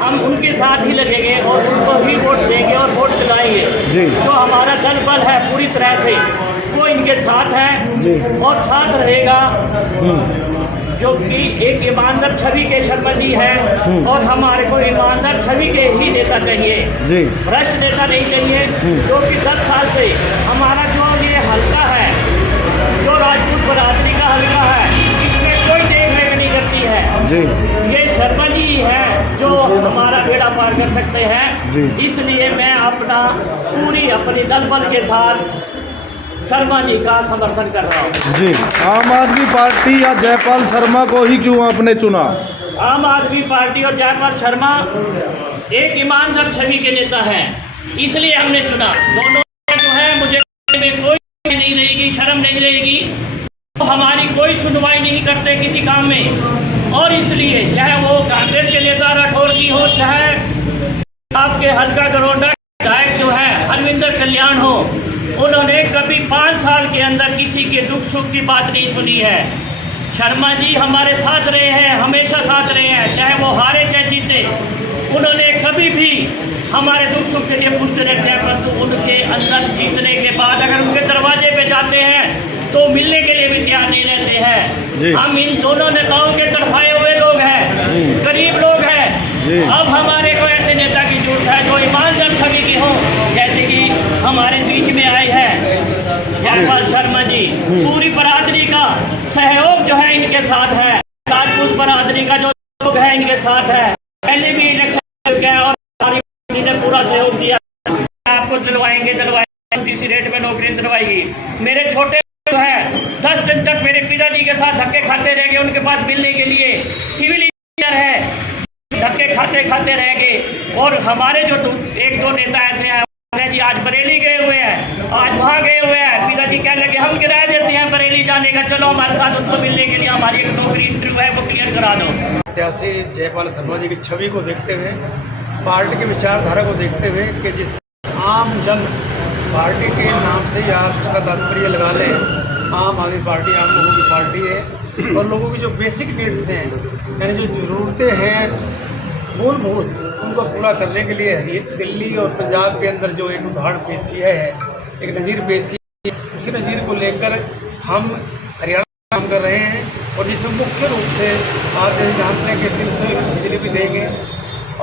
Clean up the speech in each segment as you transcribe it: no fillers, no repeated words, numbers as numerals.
हम उनके साथ ही लगेंगे और उनको ही वोट देंगे और वोट दिलाएंगे। जो हमारा दल बल है पूरी तरह से वो इनके साथ है और साथ रहेगा। जो कि एक ईमानदार छवि के शर्मा जी है और हमारे को ईमानदार छवि के ही नेता चाहिए, भ्रष्ट नेता नहीं चाहिए। जो कि 10 साल से हमारा जो ये हल्का है, जो राजपूत बरादरी का हल्का है, इसमें कोई देखरेख नहीं करती है। ये शर्मा जी है जो हमारा बेड़ा पार कर सकते हैं। इसलिए मैं अपनी दल बल के साथ शर्मा जी का समर्थन कर रहा हूँ। जी, आम आदमी पार्टी या जयपाल शर्मा को ही क्यों आपने चुना? आम आदमी पार्टी और जयपाल शर्मा एक ईमानदार छवि के नेता हैं, इसलिए हमने चुना। दोनों जो है मुझे में कोई नहीं रहेगी, शर्म नहीं रहेगी, तो हमारी कोई सुनवाई नहीं करते किसी काम में। और इसलिए चाहे वो कांग्रेस के नेता राठौर जी हो, चाहे आपके हल्का गरोडा विधायक जो है हरविंदर कल्याण हो, उन्होंने कभी 5 साल के अंदर किसी के दुख सुख की बात नहीं सुनी है। शर्मा जी हमारे साथ रहे हैं, हमेशा साथ रहे हैं, चाहे वो हारे चाहे जीते। उन्होंने कभी भी हमारे दुख सुख के लिए पूछते रहते हैं, परंतु उनके अंदर जीतने के बाद अगर उनके दरवाजे पे जाते हैं तो मिलने के लिए भी तैयार नहीं रहते हैं। हम इन दोनों नेताओं के तरफाए हुए लोग हैं, गरीब लोग हैं। अब हमारे को ऐसे नेता की जरूरत है जो ईमानदार छवि की हो, जैसे कि हमारे बीच में आए हैं जयपाल शर्मा जी। पूरी बरादरी का सहयोग जो है इनके साथ है, राजपूत बरादरी का जो लोग है इनके साथ है। पहले भी इलेक्शन हो गया और हमारी ने पूरा सहयोग दिया, आपको दिलवाएंगे किसी रेट में नौकरी दिलवाएगी। मेरे छोटे जो है 10 दिन तक मेरे पिताजी के साथ धक्के खाते रह गए, उनके पास मिलने के लिए सिविल इंजीनियर है, धक्के खाते रह गए। और हमारे जो 1-2 नेता ऐसे हैं जी, आज बरेली गए हुए हैं, आज वहाँ गए हुए हैं, पिताजी कहने लगे हम किराया देते हैं बरेली जाने का, चलो हमारे साथ उनको मिलने के लिए हमारी एक नौकरी इंटरव्यू है वो क्लियर करा दो। प्रत्याशी जयपाल शर्मा जी की छवि को देखते हुए, पार्टी की विचारधारा को देखते हुए कि जिस आम जन पार्टी के नाम से आप उसका तात्पर्य लगा लें, आम आदमी पार्टी आम लोगों की पार्टी है और लोगों की जो बेसिक नीड्स हैं, यानी जो ज़रूरतें हैं मूलभूत, उनको पूरा करने के लिए दिल्ली और पंजाब के अंदर जो एक उदाहरण पेश किया है, एक नज़ीर पेश की, उसी नज़ीर को लेकर हम हरियाणा में काम कर रहे हैं। और जिसमें मुख्य रूप से आप जैसे जानते हैं कि 300 यूनिट बिजली भी देंगे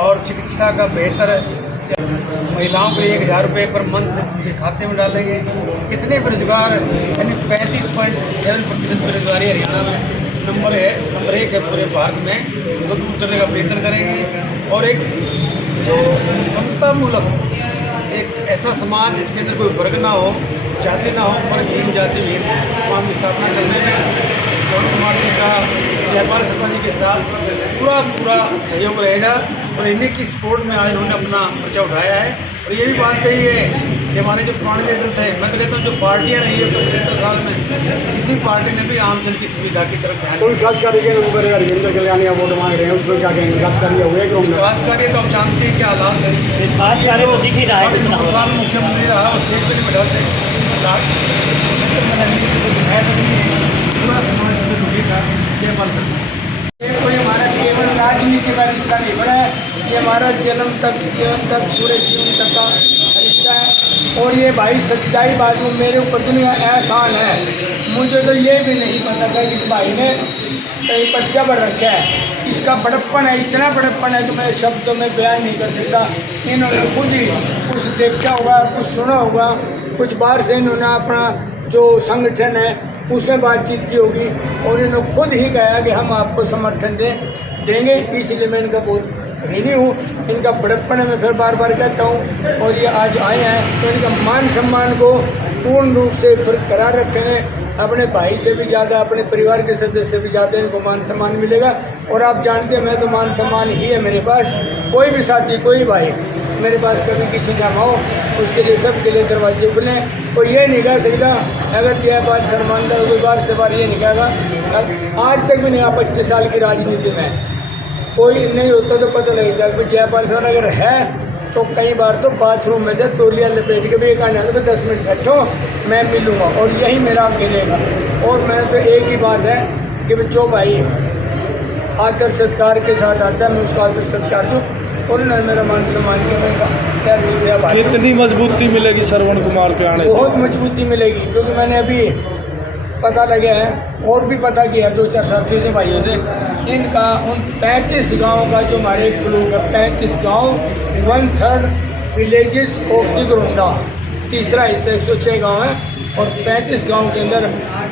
और चिकित्सा का बेहतर, महिलाओं को 1000 रुपये पर मंथ उनके खाते में डालेंगे। कितने बेरोजगार, यानी 35.7% बेरोजगारी हरियाणा में नंबर 1 है पूरे भारत में, उसको दूर करने का प्रयत्न करेंगे। और एक जो समतामूलक, एक ऐसा समाज जिसके अंदर कोई वर्ग ना हो, जाति ना हो, पर हीन जाति हीन समाज की स्थापना करने में श्रवण कुमार जी का जयपाल शर्मा जी के साथ पूरा सहयोग रहेगा। और इन्हीं की सपोर्ट में आज उन्होंने अपना पर्चा उठाया है। और ये भी बात कही है कि हमारे जो पुराने लीडर थे, मैं तो कहता हूँ जो पार्टियाँ रही है तो 75 साल में किसी पार्टी ने भी आम जन की सुविधा की तरफ ध्यान तो विकास कार्य के ऊपर हरविंदर कल्याण या वोट मांग रहे हैं, उसमें क्या कहेंगे? विकास कार्य हुए कि विकास कार्य तो आप जानते हैं क्या हालात है, विकास कार्य तो दिख ही रहा है। 2 साल मुख्यमंत्री रहा, उस स्टेज पर नहीं बैठाते, पूरा समाज से दुखी था जयपाल शर्मा। ये कोई हमारा केवल राजनीति का रिश्ता नहीं बना है, ये हमारा जन्म तक जीवन तक पूरे जीवन तक का रिश्ता है। और ये भाई सच्चाई बात में मेरे ऊपर दुनिया एहसान है, मुझे तो ये भी नहीं पता था कि इस भाई ने कहीं पर्चा भर रखा है। इसका बड़प्पन है, इतना बड़प्पन है कि मैं शब्दों में बयान नहीं कर सकता। इन्होंने खुद ही कुछ देखा होगा, कुछ सुना होगा, कुछ बार से इन्होंने अपना जो संगठन है उसमें बातचीत की होगी और इन्होंने खुद ही कहा कि हम आपको समर्थन देंगे। इसलिए मैं इनका बहुत ऋणी हूँ, इनका बड़प्पन मैं फिर बार बार कहता हूँ। और ये आज आए हैं तो इनका मान सम्मान को पूर्ण रूप से बरकरार रखेंगे। अपने भाई से भी ज़्यादा, अपने परिवार के सदस्य से भी ज़्यादा इनको मान सम्मान मिलेगा। और आप जानते हैं मैं तो मान सम्मान ही है मेरे पास। कोई भी साथी, कोई भाई मेरे पास कभी किसी का हो, उसके लिए सबके लिए दरवाजे खुलें। और ये नहीं कह सकता अगर जयपाल शर्मा कोई बार से बार ये नहीं कहेगा। आज तक भी नहीं, आप 25 साल की राजनीति में कोई नहीं होता तो पता लगेगा कि जयपाल शर्मा अगर है तो कई बार तो बाथरूम में से तौलिया लपेट के भी एक आने तो 10 मिनट बैठो, मैं मिलूँगा और यही मेरा मिलेगा। और मैं तो एक ही बात है कि जो भाई आदर सत्कार के साथ आता है मैं उसका आदर सत्कार दूँ। और उन्होंने मेरा मान सम्मान किया। मैं क्या दिल से आभारी हूँ। कितनी मजबूती मिलेगी श्रवण कुमार के आने से? बहुत मजबूती मिलेगी, क्योंकि मैंने अभी पता लगे हैं और भी पता किया 2-4 साथियों से, भाइयों से, इनका उन 35 गाँव का जो हमारे एक ब्लॉक है, 35 गाँव 1/3 विलेजेस ऑफ द गोंडा, तीसरा हिस्सा 106 गांव है, और 35 गांव के अंदर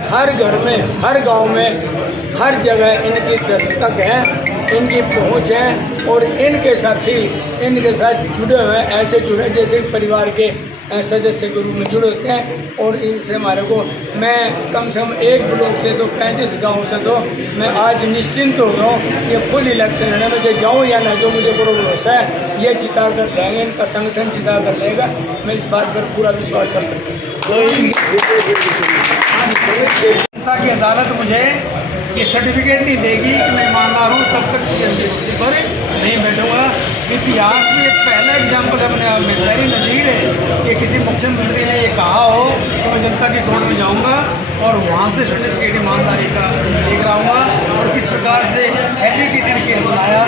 हर घर में, हर गांव में, हर जगह इनकी दस्तक है, इनकी पहुंच है, और इनके साथी इनके साथ जुड़े हुए हैं, ऐसे जुड़े जैसे परिवार के सदस्य के रूप में जुड़े होते हैं। और इनसे हमारे को, मैं कम से कम एक ब्लॉक से तो 35 गाँव से तो मैं आज निश्चिंत हो गया हूँ। ये फुल इलेक्शन है, मुझे जाऊँ या ना, जो मुझे पूरा भरोसा है ये जिता कर लेंगे, इनका संगठन जिता कर लेगा, मैं इस बात पर पूरा विश्वास कर सकता हूँ। जनता की अदालत मुझे ये सर्टिफिकेट नहीं देगी कि मैं ईमानदार हूँ, तब तक सीएम की कुर्सी पर नहीं बैठूंगा। इतिहास में एक पहला एग्जाम्पल अपने आप में मेरी नज़ीर है कि किसी मुख्यमंत्री ने ये कहा हो कि मैं जनता के कोर्ट में जाऊँगा और वहाँ से सर्टिफिकेट ईमानदारी का लेकर आऊँगा, और किस प्रकार से एजुकेटेड केस बनाया